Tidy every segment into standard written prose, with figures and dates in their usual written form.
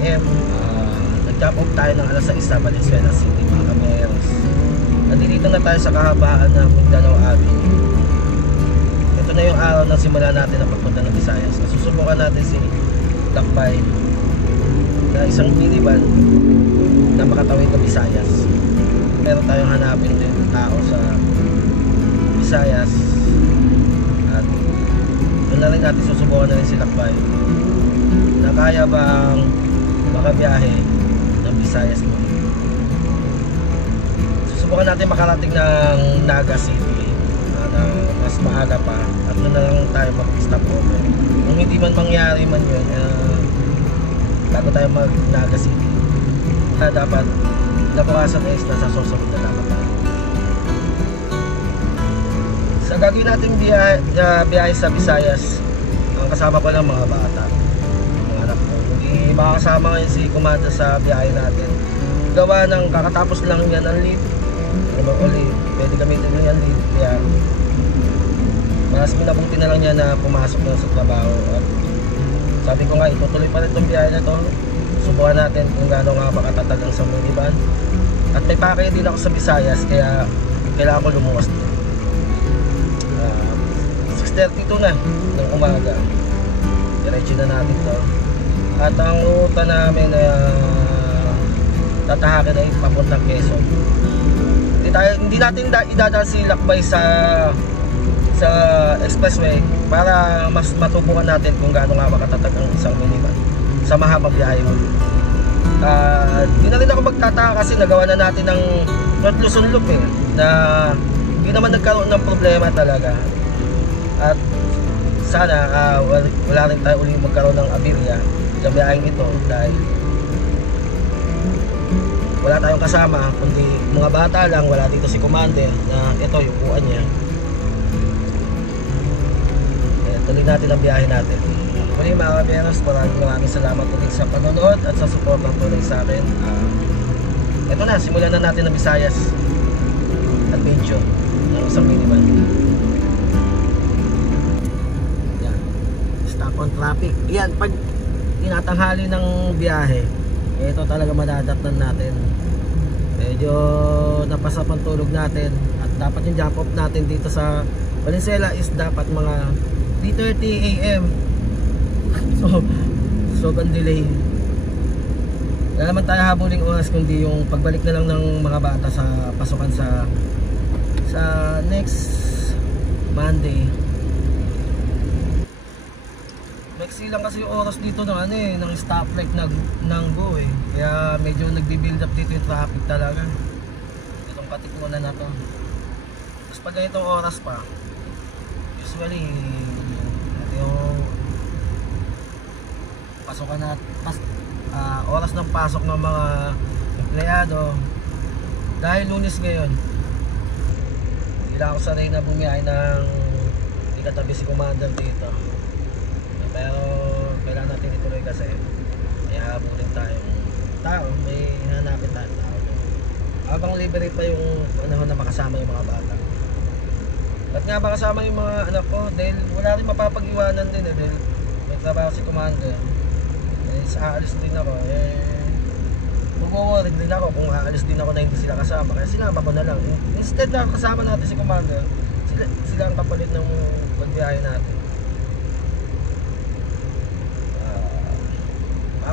AM. Nag-drop off tayo ng alas 6 sa Valenzuela City, mga kameros. Nandito na tayo sa kahabaan ng Mindanao Avenue. Ito na yung araw na simula natin na pagpunta ng Visayas. Susubukan natin si Lakbay na isang minivan na makatawid ng Visayas. Meron tayong hanapin din tao sa Visayas. At doon na rin natin susubukan na rin si Lakbay na kaya bang makabiyahe ng Visayas mo. Susubukan natin makarating ng Naga City na mas maaga pa at doon na lang tayo mag-stop over. Kung hindi man mangyari man yun, bago tayo mag Naga City, dapat nabukasan is nasa susunod na lang tayo. Sa gagawin natin biyahe sa Visayas, ang kasama ko lang mga bata, mga anak ko. Hindi makakasama ngayon si Commander sa biyahe natin. Gawa ng kakatapos lang yan ang leave. Pwede gamitin mo yan leave. Kaya mas minabuti na lang niya na pumasok na sa trabaho. At sabi ko nga, itutuloy pa rin itong biyahe na ito. Subukan natin kung gaano nga ba katatagang sa minivan. At may pakay din ako sa Visayas, kaya kailangan ko lumuwas din. 6:32 na ng umaga. Diretso na natin to. At ang ruta namin tatahakin ay papuntang Quezon. Hindi natin idadaan si Lakbay sa expressway para mas matubukan natin kung gaano nga makatatag ang isang minivan sa mahabang biyahe mo. Hindi na rin ako magtataka kasi nagawa na natin ng North Luzon Loop na hindi naman nagkaroon ng problema talaga. At sana wala rin tayo ulit magkaroon ng aberya sa biyaheng ito dahil wala tayong kasama kundi mga bata lang. Wala dito si Commander na ito yung upuan niya. Tuloy natin ang biyahe natin. Muli mga kaberos, maraming salamat ulit sa panonood at sa support ng tuloy sa akin. Ito na, simulan na natin ang Visayas adventure ng isang minivan. On traffic. Yan, pag tinatanghali ng biyahe, ito talaga madadatnan natin. Medyo napasap ang tulog natin at dapat yung jump off natin dito sa Valenzuela is dapat mga 3:30 AM. So sobrang delay. Wala naman tayo habuling oras kundi yung pagbalik na lang ng mga bata sa pasukan sa next Monday. Maiksi lang kasi yung oras dito ng stoplight ng go Kaya medyo nagbi-build up dito yung traffic talaga. Itong patikunan na to. Tapos pag ganitong oras pa, usually yung pasokan na oras ng pasok ng mga empleyado. Dahil Lunes ngayon, hindi lang ako sanay na bumiyahe ng hindi katabi si Commander dito. Pero kailangan natin ituloy kasi may habulin tayong tao, may hanapin tayong tao. Habang libre pa yung panahon na makasama yung mga bata. Ba't nga ba kasama yung mga anak ko? Dahil wala rin mapapag-iwanan din dahil may trabaho si Commander. Aalis din ako mag-worry din ako kung aalis din ako na hindi sila kasama. Kaya sinama ko na lang. Instead na kasama natin si Commander, sila ang kapalit ng pagbiyahe natin.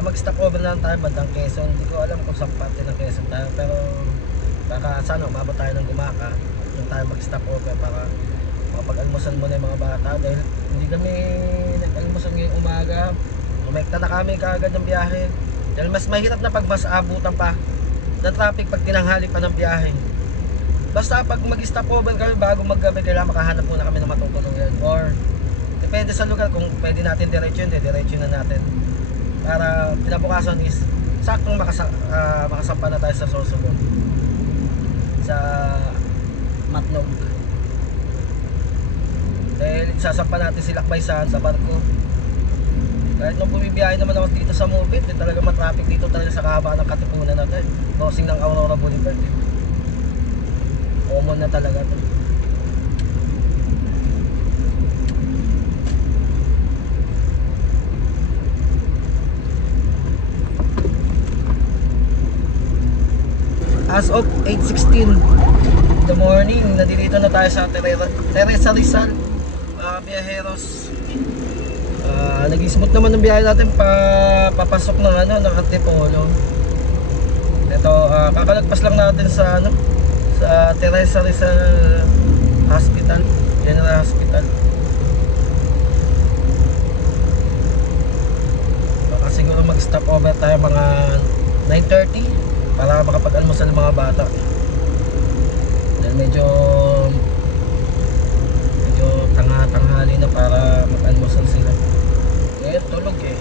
Mag-stop over na lang tayo bandang Quezon. Hindi ko alam kung saan parte ng Quezon tayo, pero baka sana umabot tayo ng Gumaca yung tayo mag-stop over para makapag-almusan muna yung mga bata dahil hindi kami nag-almusan ngayong umaga. Umekta na kami kaagad ng biyahe dahil mas mahirap na pag mas abutan pa ng traffic pag tinanghali pa ng biyahe. Basta pag mag-stop over kami bago maggabi, kailangan makahanap muna kami ng matutulungan or depende sa lugar kung pwede natin diretso yun, diretso na natin para pinabukasan is saktong makasampa na tayo sa Sorsogon sa Matnog dahil sasampa natin si Lakbay sa barko. Kahit nung bumibiyahe naman ako dito sa Mobit, talaga matraffic dito talaga sa kahabaan ng Katipunan natin, crossing ng Aurora Boulevard common na talaga to. As of 8:16 in the morning, nandito na tayo sa Teresa Rizal, mga biyaheros. Naging smooth naman ng biyahe natin papasok ng ng Antipolo. Ito, kakalagpas lang natin sa sa Teresa Rizal Hospital, General Hospital. Baka siguro mag-stop over tayo mga 9:30 para makapag-almusal ng mga bata. Dahil medyo tanghali na para mag-almusal sila. Ngayon tulog eh.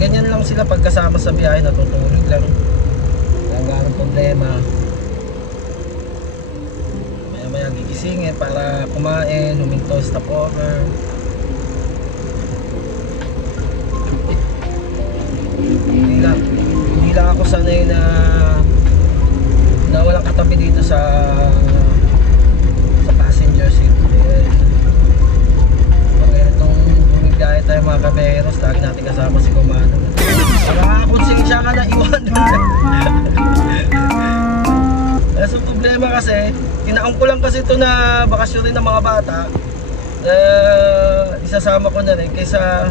Ganyan lang sila pagkasama sa biyahe, natutulog lang. Walang problema. Maya gigisingin para kumain, huminto, stop over. Hindi lang ako sanay na walang katabi dito sa passenger seat. Kaya itong bumibiyahe tayo mga kaberos, lagi natin kasama si Comando. Nakakakonsensya ka na iwan. Kasi problema kasi, tinaon ko lang kasi ito na bakasyon rin ng mga bata. Isasama ko na rin kaysa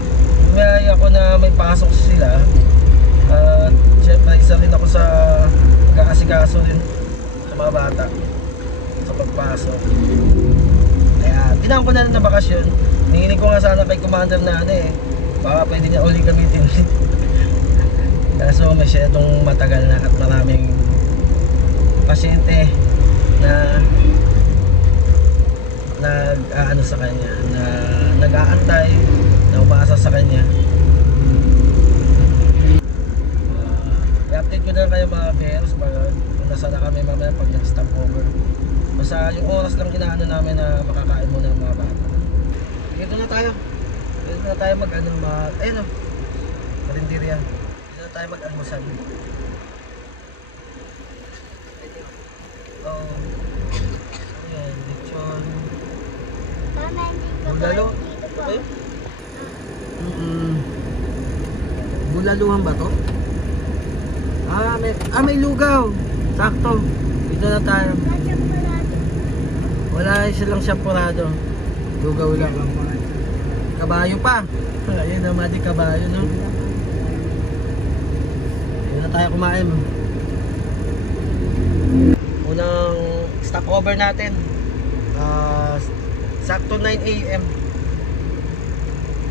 may ako na may pasok sila. Siyempre isa rin ako sa pagkakasikaso rin sa mga bata sa pagpasok. Kaya tinaon ko na rin na bakasyon. Hinihiling ko nga sana kay Commander na baka pwede niya uli gamitin. Kaso masyadong matagal na at maraming pasyente na nag-aano sa kanya, na nag-aantay, na umaasa sa kanya. I-update ko na kayo mga bears kung nasa na kami mamaya pag nag-stop over. Basta yung oras lang inaano namin na makakain muna ng mga bata. Dito na tayo. Dito na tayo ayun karinderya. Dito na tayo mag-almusal. Ayan, lechon. Bulalo. Okay? Bulaluhan ba to? May lugaw. Sakto. Dito na tayo. Wala silang shampurado. Lugaw lang. Kabayo pa. Ayan naman di kabayo, no? Dito na tayo kumain. Unang stopover natin. Sakto 9 AM.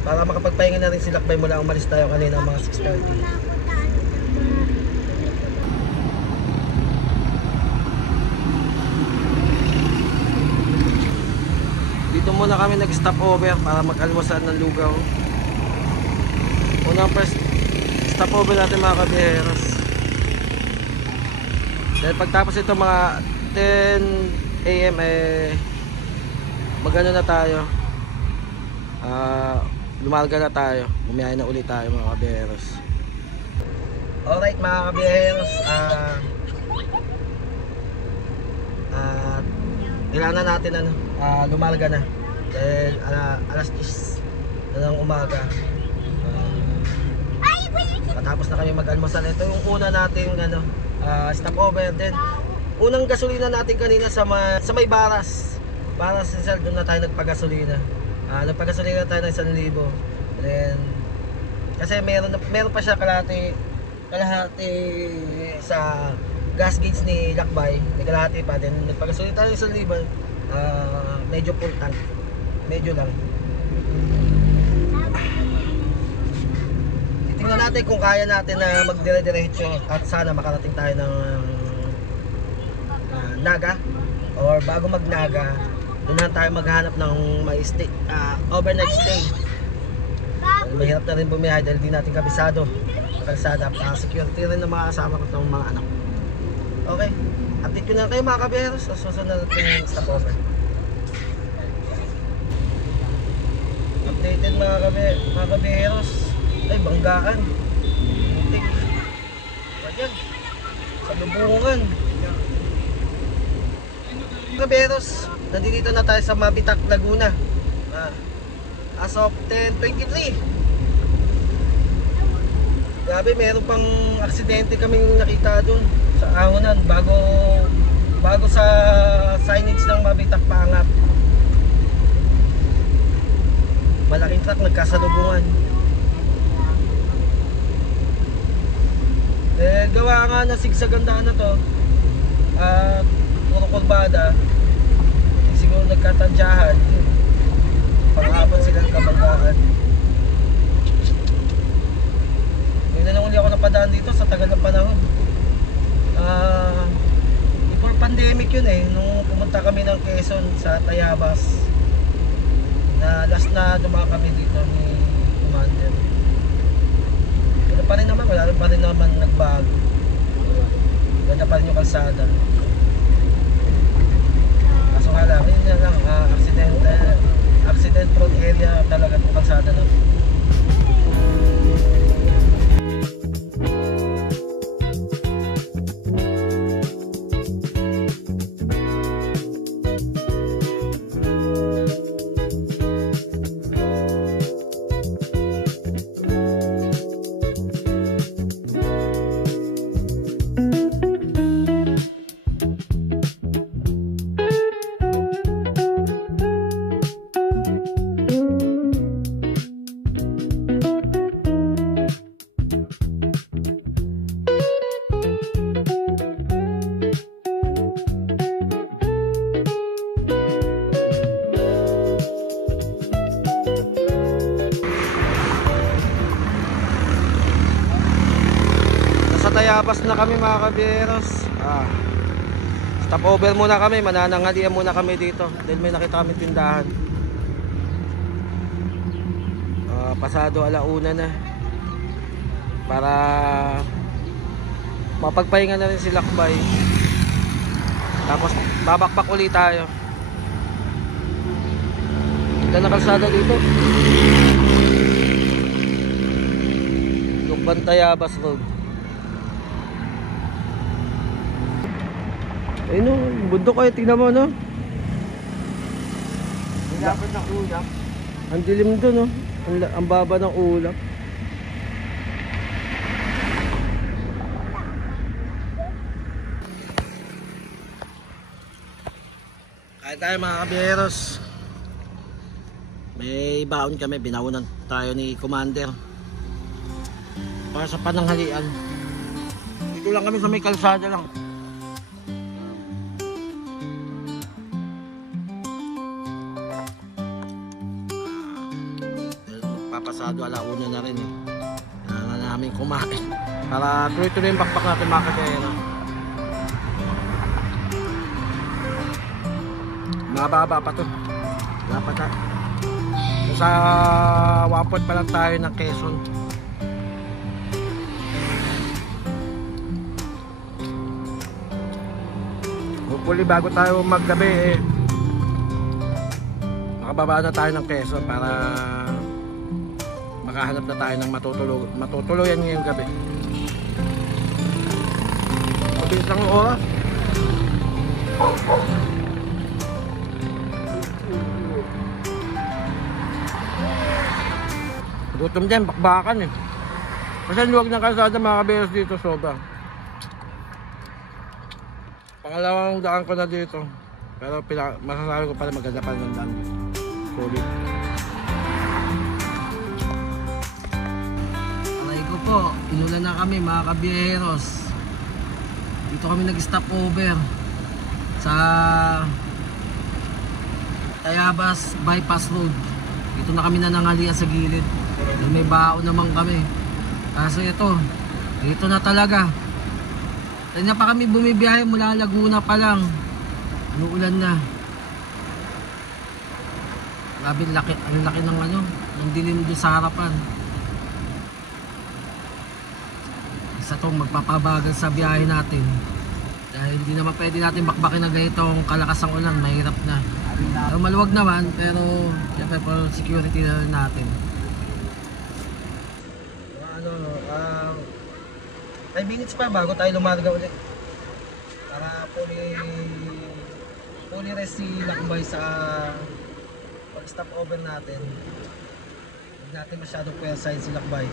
Para makapagpahinga na rin si Lakbay mula umalis tayo kanina mga 6:30. Dito muna kami nag-stop over para mag-almusal ng lugaw. Unang first stop over natin mga kabiyeros. Dahil pagtapos ito mga 10 AM magano na tayo. Lumalga na tayo. Bumiyahe na ulit tayo mga kabiyeros. Alright mga kabiyeros, kailangan natin lumalga na dahil alas 10 na ng umaga. Patapos na kami mag-almusal. Ito yung una nating stopover din. Unang gasolina natin kanina sa may Baras Rizal, doon na tayo nagpagasolina. Nagpagasolina tayo ng 1,000. Then kasi meron pa siya kalahati sa gas gauge ni Lakbay, may kalahati pa din. Nagpagasolina tayo ng 1,000. Medyo full tank, medyo lang. Titingnan natin kung kaya natin na magdire-diretso at sana makarating tayo ng Naga, or bago mag Naga doon na tayo maghanap ng overnight stay. Mahirap na rin bumiyahe dahil di natin kabisado kalsada. Security rin na mga kasama ko itong mga anak. Okay, update ko na kayo mga kabiyeros sa susunod natin stopover. Updated mga kabiyeros. Ay, banggaan. Butik. Ayan, sa lubungan. Kabiyeros, nandito na tayo sa Mabitak, Laguna. As of 10:23. Grabe, meron pang aksidente kaming nakita dun sa Ahonan bago sa signage ng Mabitak Pangat. Malaking truck nagkasalubungan. Gawa nga na sigsagandaan na to at puro kurbada, siguro nagkatadyahan, pang-apat sila kabanggaan. Ngayon na lang uli ako napadaan dito sa tagal ng panahon. Before pandemic yun nung pumunta kami ng Quezon sa Tayabas, na last na dumaan kami dito ni Commander. Wala pa rin naman nagbago. Ganda pa rin yung kalsada. Kaso nga lang, yun na lang, accident prone area talaga itong kalsada na. Tayabas na kami mga kabiyeros. Stop over muna kami, mananangalian muna kami dito dahil may nakita kami tindahan. Pasado alauna na para mapagpahinga na rin si Lakbay, tapos babakpak ulit tayo. Ganda na kalsada dito, Lukban Tayabas Road. Ayun o, bundok kayo, tingnan mo no. Lapit ng ulap. Ang dilim doon no. Ang baba ng ulap. Kaya tayo mga kabiyeros. May baon kami, binaunan tayo ni Commander para sa pananghalian. Dito lang kami sa may kalsada lang. Papasado alauna na rin na namin kumain para tuloy-tuloy yung bakbak natin mga kabiyeros. Mababa pa to, dapat na sa Wapot pa lang tayo ng Quezon. Hopefully bago tayo maggabi makababa na tayo ng Quezon para makahanap na tayo ng matutuluyan ngayong gabi. Mabilis lang ang oras. Gutom din, bakbakan kasi luwag ng kalsada mga kabiyeros dito sobra. Pangalawang daan ko na dito, pero masasabi ko pala maganda pa ng daan. Solid. Alay ko po, inulan na kami mga kabiyeros. Dito kami nag-stop over sa Tayabas Bypass Road. Dito na kami nanangalian sa gilid. May baon naman kami. Kaso ito, dito na talaga. Kanya pa kami bumibiyahe mula Laguna pa lang. Umuulan na. Grabe, ang laki ng ng dilim doon sa harapan. Isa itong magpapabagal sa biyahe natin. Dahil hindi naman pwede natin bakbakin na ganitong kalakas ang ulan, mahirap na. Pero maluwag naman, pero siyempre for security na rin natin. 5 minutes pa bago tayo lumarga ulit para fully rest si Lakbay sa pag-stop over natin. Huwag natin masyadong pwersahin si Lakbay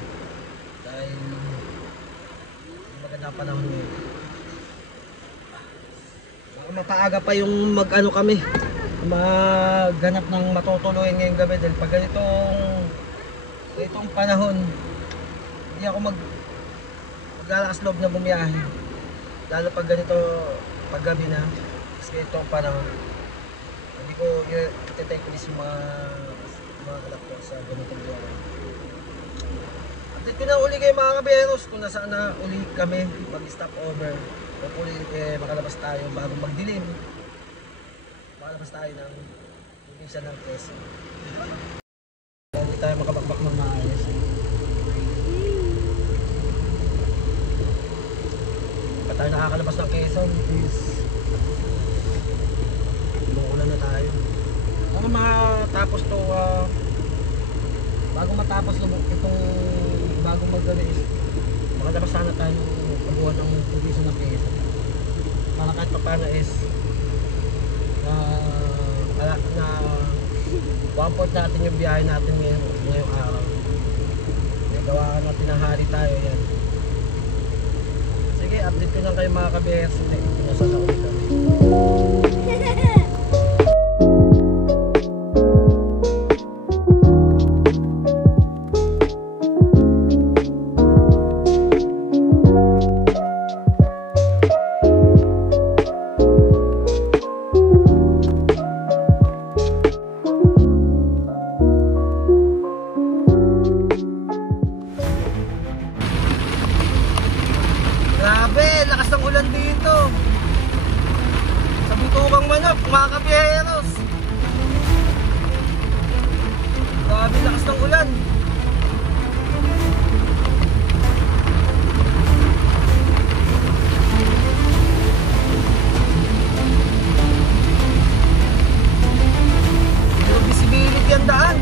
dahil maganda ang panahon ngayon. Mapaaga pa yung mag-ano kami, maghanap ng matutuloy ngayong gabi dahil pag ganitong panahon hindi ako maglalakas loob na bumiyahe, lalo pag ganito paggabi na kasi itong panahon hindi ko i-take this yung mga anak ko sa ganitong biyahe. Update ko na uli kayo mga kaberos kung nasaan na uli kami mag-stop over. Hopefully makalabas tayo bago magdilim. Makalabas tayo ng probinsya ng Quezon. Hindi tayo makabakbak ng maayos. Pa tayo nakakalabas ng Quezon, please. Umuulan na tayo. Bago matapos to, bago matapos itong bago mag-alis, makalabas sana tayo pagbuhan ng probinsya ng Quezon. Para kahit pa paano is na 1/4 natin yung biyahe natin ngayong araw. Gawa natin ng hari tayo yan. Sige, update ko lang kayo mga kabiyers. Hindi, nasa na ulit kami. Grabe, lakas ng ulan dito. Sa Bitugang Manok, mga kabiyeros. Grabe, lakas ng ulan. Yung visibility ang daan.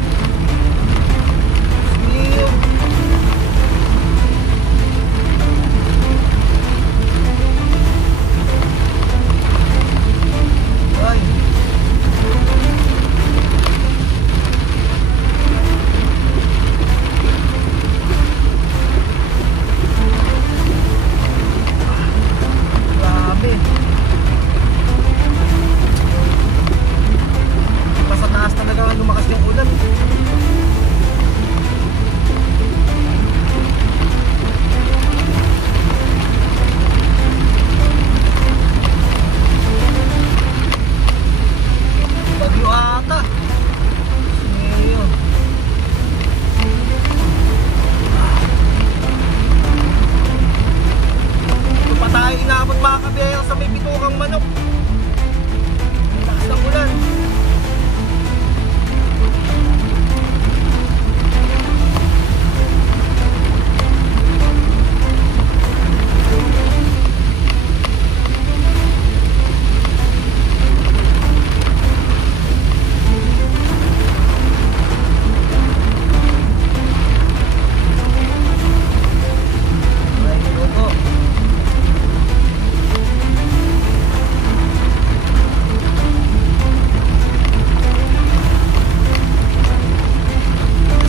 Lumakas yung ulan. Bagyo ata. Ngayon. Ito pa tayo inabot mga kabiyero sa may Bitugang Manok. Lakas ng ulan.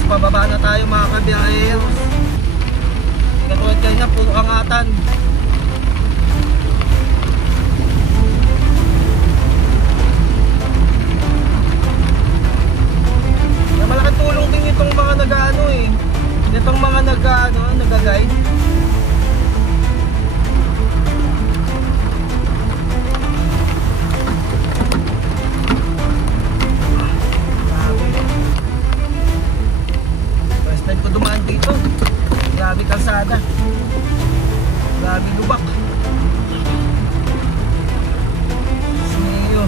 Pababa na tayo mga kabiyaheros. Katulad kayo na, puro angatan. Na malaking tulong din itong mga nag-ano itong mga nag-guide. Time ko dumaan dito. Grabe kalsada. Grabe lubak. Siniyo.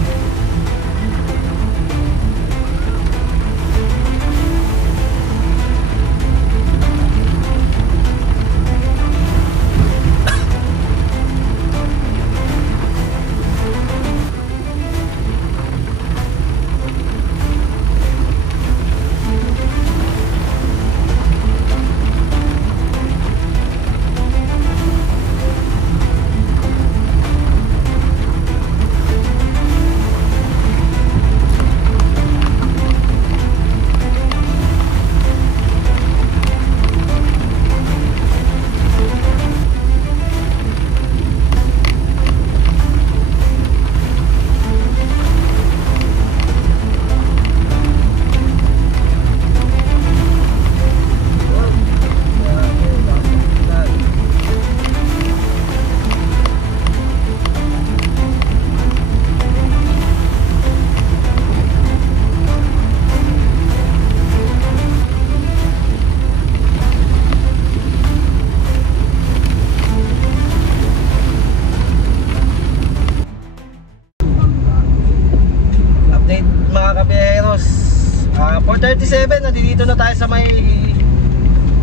4:37, nandito na tayo sa may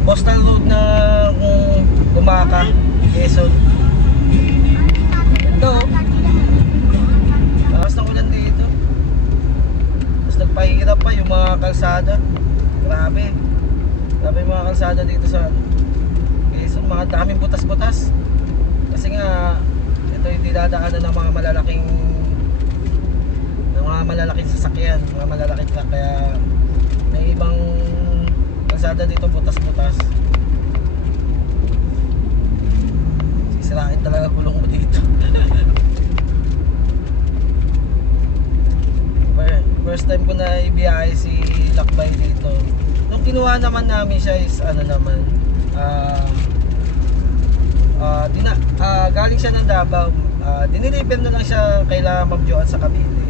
Postal Road na Gumaca, Quezon. Ito, lakas ng ulan dito. Tapos nagpahirap pa yung mga kalsada. Grabe yung mga kalsada dito sa Quezon, mga daming butas-butas. Kasi nga ito yung dinadaanan ng mga malalaking sasakyan, mga malalaking truck, kaya may ibang kalsada dito butas-butas. Sisirain talaga kulong mo dito. First time ko na ibiyahe si Lakbay dito. Nung kinuha naman namin siya is galing siya ng Davao. Diniliver na lang siya kaila Ma'am Joan sa Cavite,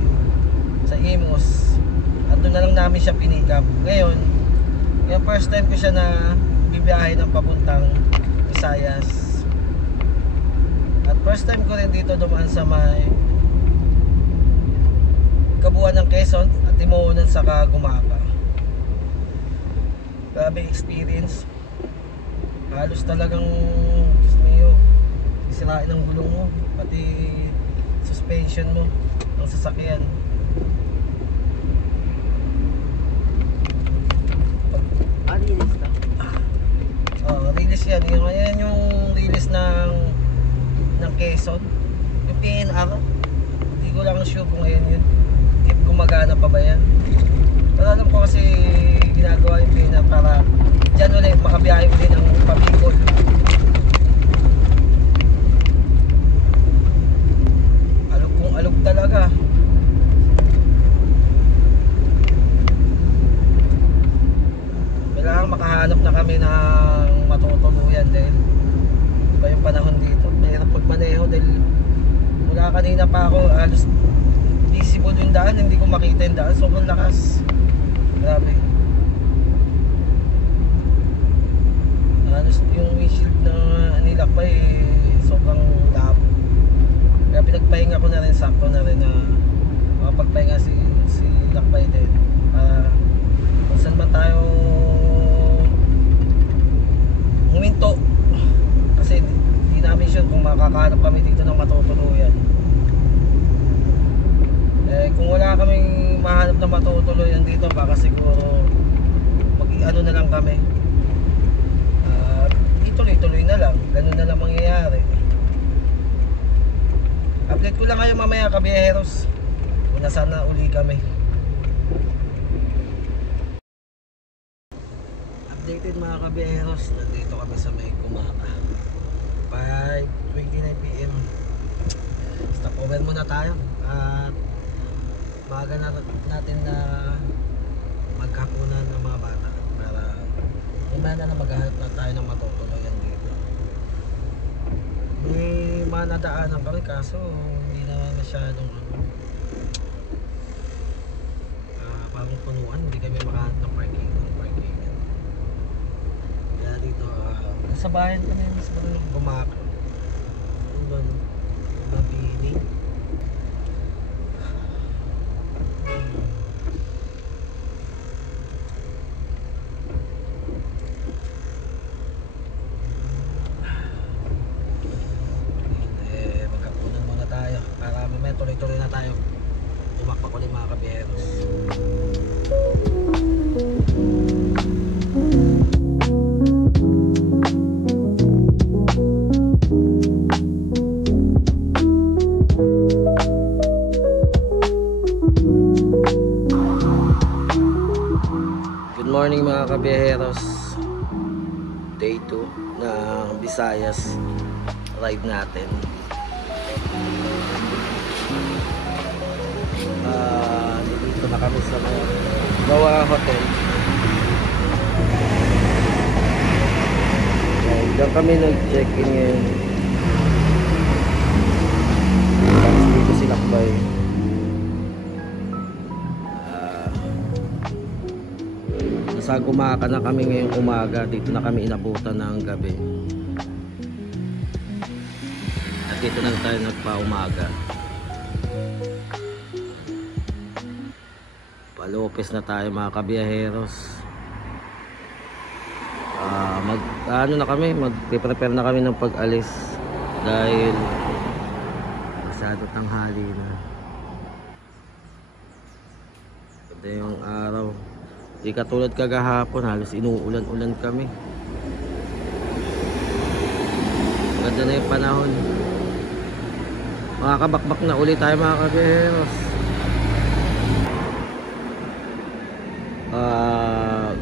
sa Imus. At doon na lang namin siya pinikap. Ngayon, yung first time ko siya na bibiyahe ng papuntang Visayas. At first time ko rin dito dumaan sa may kabuuan ng Quezon at Timonan sa Gumaca. Grabe experience. Halos talagang sisirain ang gulong mo, pati suspension mo ng sasakyan. Release na? Release yan. Ayan yung release ng Quezon. Yung PNR. Hindi ko lang sure kung ayan yun. If gumagana pa ba yan. Pero alam ko kasi ginagawa yung PNR para dyan ulit makabiyahe ulit ng Pabicol. Alog talaga. Kailangan makahanap na kami ng matutuluyan dahil iba yung panahon dito. Mahirap magmaneho dahil mula kanina pa ako halos visible yung daan, hindi ko makita yung daan. Sobrang lakas. Grabe. Halos yung windshield na nilakbay sobrang labo. Kaya pinagpahinga ko na rin, sakto na rin na makapagpahinga si Lakbay din. Para kung saan man tayo huminto. Kasi hindi namin sure kung makakahanap kami dito ng matutuluyan. Kung wala kaming mahanap na matutuluyan dito, baka siguro mag-ano na lang kami. Ituloy-tuloy na lang. Ganun na lang mangyayari. Update ko lang kayo mamaya, kabiyeros, kung nasaan na uli kami. Updated mga kabiyeros, nandito kami sa may Gumaca. 5:29 PM. Stop over muna tayo at maaga na natin na magkapunan ng mga bata para umana na maghahanap na tayo ng matutuluyan dito. May mga nadaanan kami kaso hindi naman masyadong parang punuan, hindi kami makahanap ng parking. Kaya dito nasa bayan kami sa Gumaca. Ano ba no? Mabini. Magkapunan muna tayo para mamaya tuloy-tuloy na tayo tumakpak ulit mga kabiyeros. Good morning mga kabiyeros. Day 2 ng Visayas ride natin. Dito na kami sa Gawa Hotel. Diyan kami nag-check-in ngayon. Dito si Lakbay. Nasa Gumaca na kami ngayong umaga. Dito na kami inabutan ng gabi. At dito na tayo nagpa-umaga. Palopes na tayo mga kabiyaheros. Ano na kami, mag-prepare na kami ng pag-alis dahil masyado tanghali na. Ito yung araw. Di katulad kagahapon, halos inuulan-ulan kami. Ganda na yung panahon. Makakabakbak na ulit tayo mga kabiyaheros.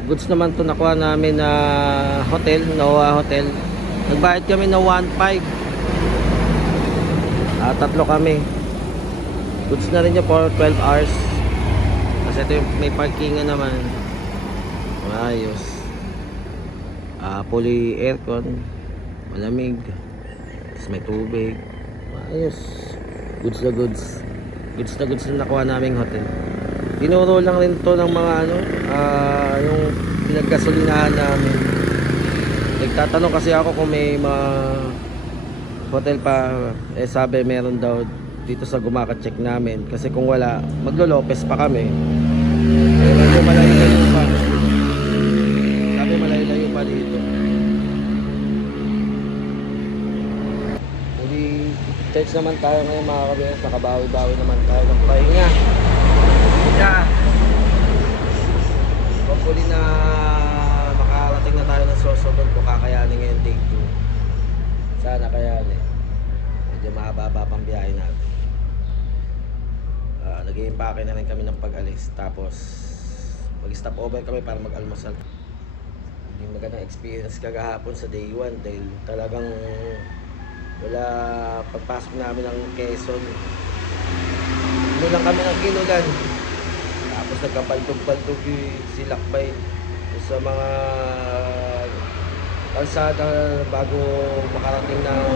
Goods naman to nakuha namin na hotel, Noah Hotel. Nagbayad kami na 1.5. Tatlo kami. Goods na rin niya for 12 hours. Kasi ito yung may parkingan naman. Ayos. Fully aircon. Malamig. Tapos may tubig. Ayos. Goods na goods. Goods na goods na nakuha naming hotel. Tinuro lang rin to ng mga yung pinaggasolinahan namin. Nagtatanong kasi ako kung may mga hotel pa. Sabi meron daw dito sa Gumaca, check namin. Kasi kung wala, maglo-Lopez pa kami. Medyo malayo-layo pa. Sabi malayo-layo pa dito. Uli church naman tayo ngayon mga kabiyaheros. Nakabawi-bawi naman tayo ng pahinga. Hopefully na makarating na tayo ng Sorsogon kung kakayanin ngayon day 2. Sana kayanin. Medyo mahaba pang biyahe natin. Nag-i-impake na rin kami ng pag-alis. Tapos mag-stop over kami para mag-almusal. Hindi magandang experience kagahapon sa day 1 dahil talagang wala pagpasok namin ng Quezon. Lang kami ng Kinulan. Tapos nagkapaldog-paldog si Lakbay sa mga kalsada bago makarating ng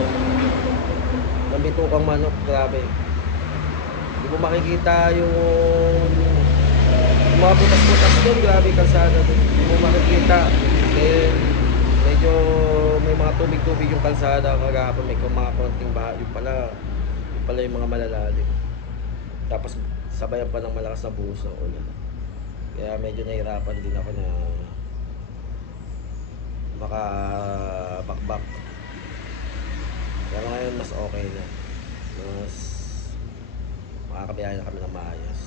Bitukang Manok. Grabe. Hindi mo makikita yung mga butas-butas doon. Grabe kalsada doon. Hindi mo makikita. Medyo may mga tubig-tubig yung kalsada. Kagahapon may mga konting baha. Yung pala yung mga malalalim. Tapos sabayan pa ng malakas na buhos ng ulan. Kaya medyo nahirapan din ako na makabakbak. Pero ngayon mas okay na. Mas makakabiyahe na kami ng maayos.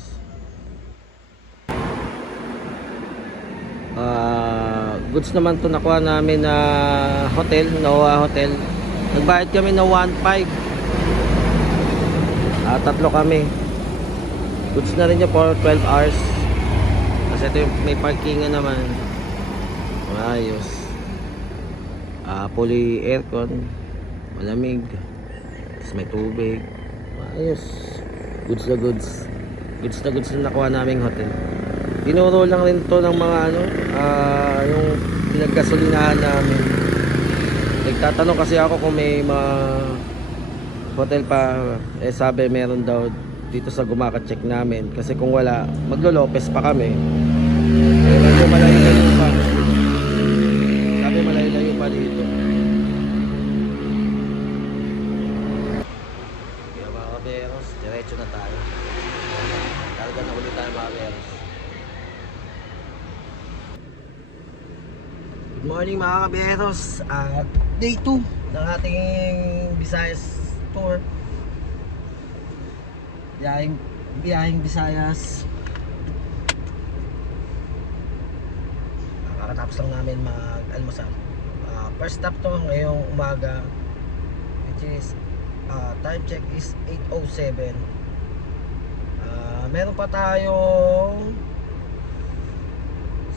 Goods naman to nakuha namin na hotel, Noah Hotel. Nagbayad kami na 1.5. Tatlo kami. Goods na rin niya for 12 hours. Kasi ito yung may parkingan naman. Ayos. Fully aircon. Malamig. Tapos may tubig. Ayos. Goods na goods. Goods na goods na nakuha naming hotel. Tinuro lang rin to ng mga yung pinaggasolinahan namin. Nagtatanong kasi ako kung may mga hotel pa. Sabi meron daw dito sa Gumaca, check namin. Kasi kung wala, maglo-Lopez pa kami. Medyo malayo-layo pa. Sabi malayo-layo pa dito. Kaya mga kaberos, diretso na tayo. Talaga na ulit tayo mga kaberos. Good morning mga kaberos. Day 2 ng ating Visayas tour. Biyaheng Visayas. Kakatapos lang namin mag-almusal. First stop to ngayong umaga, which is time check is 8:07. Meron pa tayong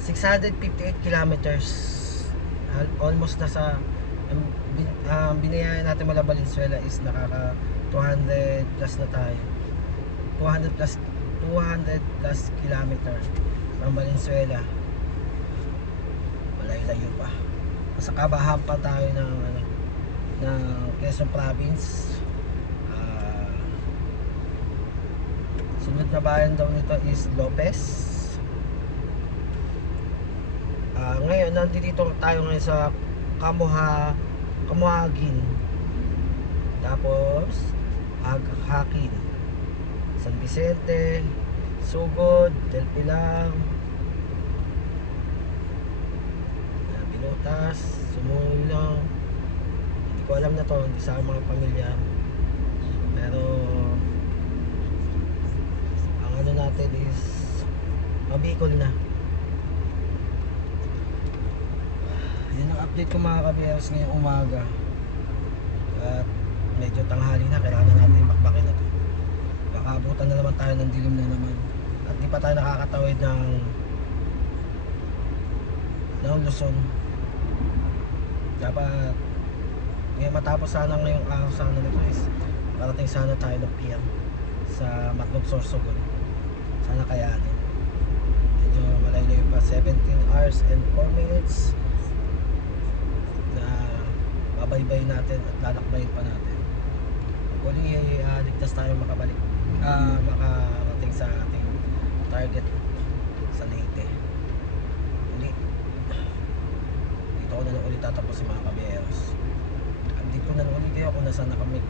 658 kilometers. Almost nasa binayaran natin mula Valenzuela is nakaka 200 plus na tayo. 200 plus kilometer from Valenzuela. Malayo-layo pa. Sa kabahan pa tayo ng Quezon Province. Sunod na bayan daw nito is Lopez. Ngayon nandito tayo ngayon sa Kamuhagin. Tapos Hakin, San Vicente, Sugod, Telpilang, Binutas, Sumulong. Hindi ko alam na to, hindi sa mga pamilya. Pero ang ano natin is mabikol na. Yan ang update ko mga kaberos ngayong umaga. At medyo tanghali na, kailangan na natin bakbakin na to. Baka abutan na naman tayo ng dilim na naman. At di pa tayo nakakatawid ng Luzon. Dapat matapos sana ngayong araw sana nito is parating sana tayo ng PM sa Matlog Sorsogon. Sana kayanin. Medyo malayo pa, 17 hours and 4 minutes na babaybay natin at lalakbayin pa natin. Huli ligtas tayo makabalik, makarating sa ating target sa Leyte. Uli dito ko na ulit tatapos si mga kaberos. Update ko na ulit kayo kung nasaan nakamit.